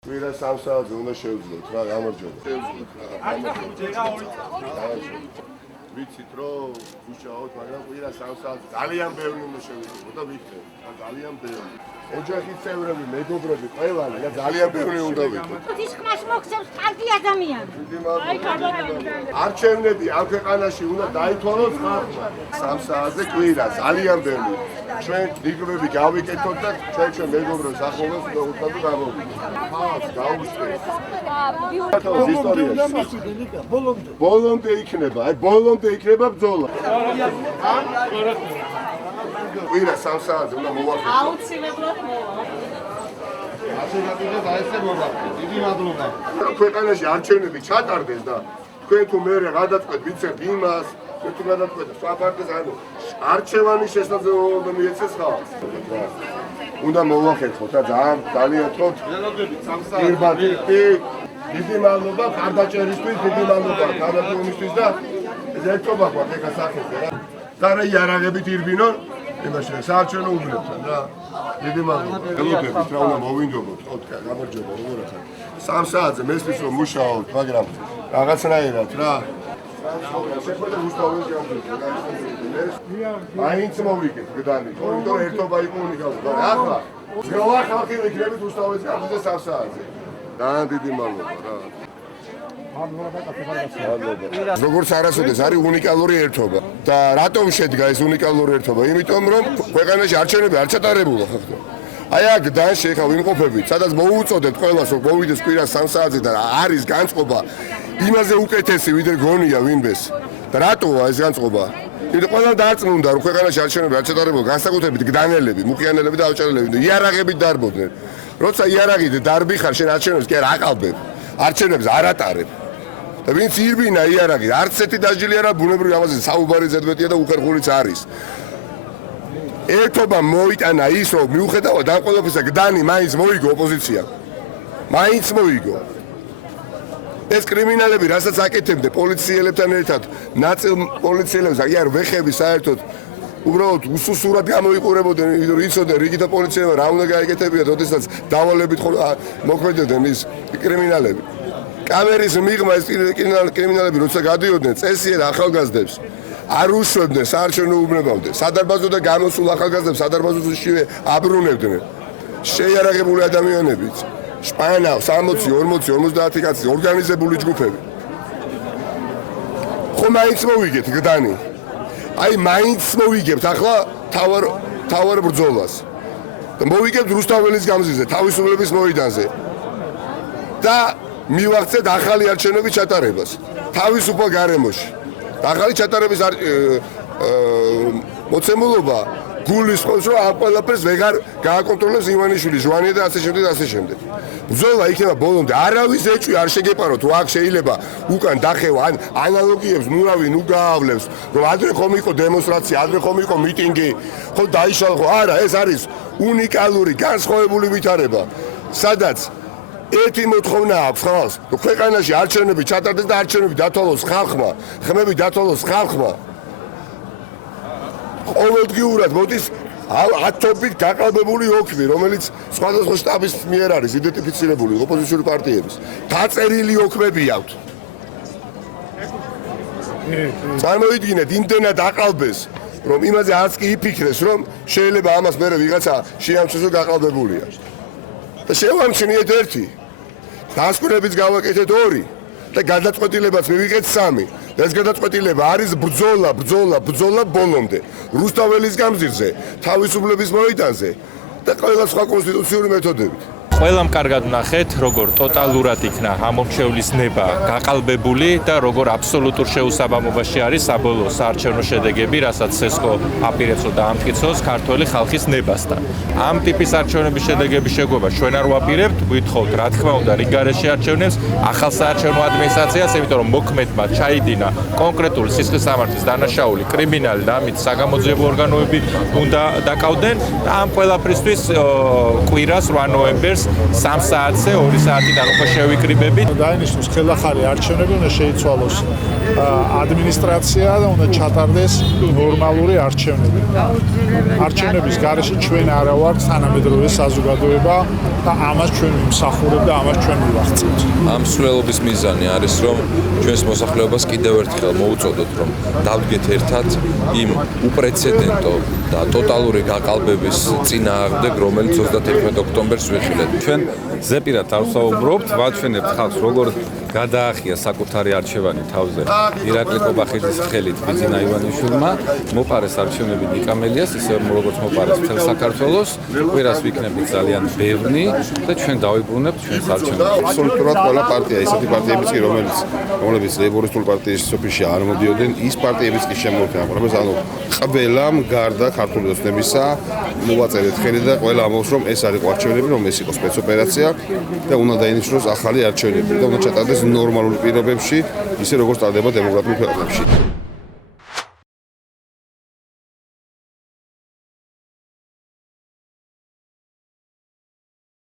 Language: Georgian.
Კვირა 3 საათზე უნდა შევძლოთ რა, გამარჯობა. ვიცით რომ ვიშაოთ, მაგრამ კვირა 3 საათზე ძალიან ბევრი უნდა შევძლოთ და ვიქნებ. ძალიან ბევრი. ოჯახის წევრები, მეგობრები, ყველანი და ძალიან ბევრი უნდა ვიქნოთ. თიშკმას მოხსებს კარგი ადამიანი. აი, არჩევნები ამ ქვეყანაში უნდა დაითვალოს ხალხმა. 3 საათზე კვირა ძალიან ბევრი. ჩვენ დიგრები გავიკეთოთ და ჩვენ მეგობრებს ახლოვებს და უცხო გამოვიდეთ. ხალხს გაუშვეს. ბოლომდე იქნება, აი ბოლომდე იქნება ბრძოლა. კვირა 3 საათზე უნდა მოვახერხოთ. აუცილებლად მოვა. დიდი მადლობა. ქვეყანაში არჩევნები ჩატარდეს და თქვენ თუ მე გადაწყვეტ ვიცებ იმას, თუ გადაწყვეტ სხვა პარტიას, ანუ არჩევანის შესაძლებლობა მიეცეს ხალხს. უნდა მოვახერხოთ და ძალიან თოთ. დიდი მადლობა ხარდაჭერისთვის, დიდი მადლობა თანამდებობისთვის და ერთობა გვაქვს ეხა სახეზე რა. და რა იარაღებით ირბინონ იმაში საარჩევნო უბნებთან რა. დიდი მადლობა. ელოდებით რა უნდა მოვინდობოთ, ოთკა გამარჯობა როგორ ახლა. 3 საათზე მესმის რომ მუშაობთ, მაგრამ რაღაცნაირად რა. შეხვედრა უსწავლეს გამგებთ. მაინც მოვიგეთ გდანი. თორემ ერთობა იყო უნიკალური. ახლა ძროა ხალხი ვიქნებით უსწავლეს გამგებთ 3 საათზე. ძალიან დიდი მადლობა რა. როგორც არასოდეს არის უნიკალური ერთობა და რატომ შედგა ეს უნიკალური ერთობა? იმიტომ რომ ქვეყანაში არჩევნები არ ჩატარებულა ხალხო. აი აქ დანში ხა ვიმყოფებით, სადაც მოუწოდებთ ყველას რომ მოვიდეს კვირა 3 საათზე და არის განწყობა იმაზე უკეთესი ვიდრე გონია ვინმეს. და რატოა ეს განწყობა? იმიტომ ყველა დარწმუნდა რომ ქვეყანაში არჩევნები არ ჩატარებულა, განსაკუთრებით გდანელები, მუხიანელები და ავჭარელები და იარაღებით დარბოდნენ. როცა იარაღით დარბი ხარ შენ არჩევნებს კი არ აყალბებ. არჩევნებს არ ატარებ. და ვინც ირბინა იარაღი, არც ერთი დაჯილი არა ბუნებრივი ამაზე საუბარი ზედმეტია და უხერხულიც არის. ერთობა მოიტანა ის, რომ მიუხედავად ამ ყველაფრისა გდანი მაინც მოიგო ოპოზიცია. მაინც მოიგო. ეს კრიმინალები, რასაც აკეთებდნენ პოლიციელებთან ერთად, ნაწილ პოლიციელებს, აი არ ვეხები საერთოდ უბრალოდ უსუსურად გამოიყურებოდნენ, იცოდნენ რიგითა პოლიციელებმა რა უნდა გაეკეთებიათ, როდესაც დავალებით მოქმედებდნენ ის კრიმინალები. კამერის მიღმა ეს კრიმინალები როცა გადიოდნენ წესიერ ახალგაზრდებს არ უშვებდნენ საარჩევნო უბნებამდე. სადარბაზო და გამოსულ ახალგაზრდებს სადარბაზოშივე აბრუნებდნენ. შეიარაღებული ადამიანებიც, შპანა 60, 40, 50 კაცი ორგანიზებული ჯგუფები. ხო მაინც მოვიგეთ გდანი. აი მაინც მოვიგებთ ახლა თავარ ბრძოლას. და მოვიგებთ რუსთაველის გამზირზე, თავისუფლების მოედანზე. და მივახცეთ ახალი არჩევნების ჩატარებას თავისუფალ გარემოში. ახალი ჩატარების მოცემულობა გულისხმობს, რომ ამ ყველაფერს ვეღარ გააკონტროლებს ივანიშვილი, ჟვანია და ასე შემდეგ და ასე შემდეგ. ბრძოლა იქნება ბოლომდე. არავის ეჭვი არ შეგეპარო თუ აქ შეიძლება უკან დახევა ან ანალოგიებს ნურავი ნუ გაავლებს, რომ ადრე ხომ იყო დემონსტრაცია, ადრე ხომ იყო მიტინგი, ხო დაიშალხო. არა, ეს არის უნიკალური განსხვავებული ვითარება, სადაც ერთი მოთხოვნა აქვს ხალხს, რომ ქვეყანაში არჩევნები ჩატარდეს და არჩევნები დათვალოს ხალხმა, ხმები დათვალოს ხალხმა. ყოველდღიურად მოდის ათობით გაყალბებული ოქრი, რომელიც სხვადასხვა შტაბის მიერ არის იდენტიფიცირებული ოპოზიციური პარტიების. დაწერილი ოქრები აქვთ. წარმოიდგინეთ, იმდენად აყალბეს, რომ იმაზე არც კი იფიქრეს, რომ შეიძლება ამას მერე ვიღაცა შეამჩნიოს რომ გაყალბებულია. და შევამჩნიეთ ერთი. დასკვნებიც გავაკეთეთ 2 და გადაწყვეტილებაც მივიღეთ 3. და ეს გადაწყვეტილება არის ბრძოლა ბოლომდე. რუსთაველის გამზირზე, თავისუფლების მოედანზე და ყველა სხვა კონსტიტუციური მეთოდებით. ყველამ კარგად ვნახეთ, როგორ ტოტალურად იქნა ამორჩევლის ნება გაყალბებული და როგორ აბსოლუტურ შეუსაბამობაში არის საბოლოო საარჩევნო შედეგები, რასაც სესკო აპირებს რომ დაამტკიცოს ქართველი ხალხის ნებასთან. ამ ტიპის არჩევნების შედეგების შეგვება ჩვენ არ ვაპირებთ, ვითხოვთ რა თქმა უნდა რიგარეში არჩევნებს, ახალ საარჩევნო ადმინისტრაციას, იმიტომ რომ მოქმედმა ჩაიდინა კონკრეტული სისხლის სამართლის დანაშაული, კრიმინალი და ამით საგამოძიებო ორგანოები უნდა დაკავდნენ და ამ ყველაფრისთვის კვირას 8 ნოემბერს 3 საათზე 2 საათიდან უკვე შევიკრიბებით. დაინიშნოს ხელახალი არჩევნები, უნდა შეიცვალოს ადმინისტრაცია და უნდა ჩატარდეს ნორმალური არჩევნები. არჩევნების გარეშე ჩვენ არა ვართ თანამედროვე საზოგადოება და ამას ჩვენ ვიმსახურებთ და ამას ჩვენ მივახცევთ. ამ მსვლელობის მიზანი არის, რომ ჩვენს მოსახლეობას კიდევ ერთხელ მოუწოდოთ, რომ დავდგეთ ერთად იმ უპრეცედენტო და ტოტალური გაყალბების წინააღმდეგ, რომელიც 31 ოქტომბერს ვიხილეთ. ჩვენ ზეპირად არ ვსაუბრობთ, ვაჩვენებთ ხალხს, როგორ გადაახია საკუთარი არჩევანი თავზე ირაკლი კობახიძის ხელით ბიძინა ივანიშვილმა, მოპარეს არჩევნები ნიკამელიას, ისე როგორც მოპარეს მთელ საქართველოს, კვირას ვიქნებით ძალიან ბევრი და ჩვენ დავიბრუნებთ ჩვენს არჩევნებს. აბსოლუტურად ყველა პარტია, ისეთი პარტიებიც კი, რომლებიც ლეიბორისტულ პარტიის სოფიში არ მოდიოდნენ, ის პარტიებიც კი შემოერთდნენ ამ პრობლემას, ანუ ყველამ გარდა ქართული ოცნებისა მოვაწერეთ ხელი და ყველა ამბობს, რომ ეს არის არჩევნები, რომ ეს იყო სპეცოპერაცია და უნდა დაინიშნოს ახალი არჩევნები და უნდა ჩატარდეს ნორმალურ პირობებში, ისე როგორც ტარდება დემოკრატიულ ქვეყნებში.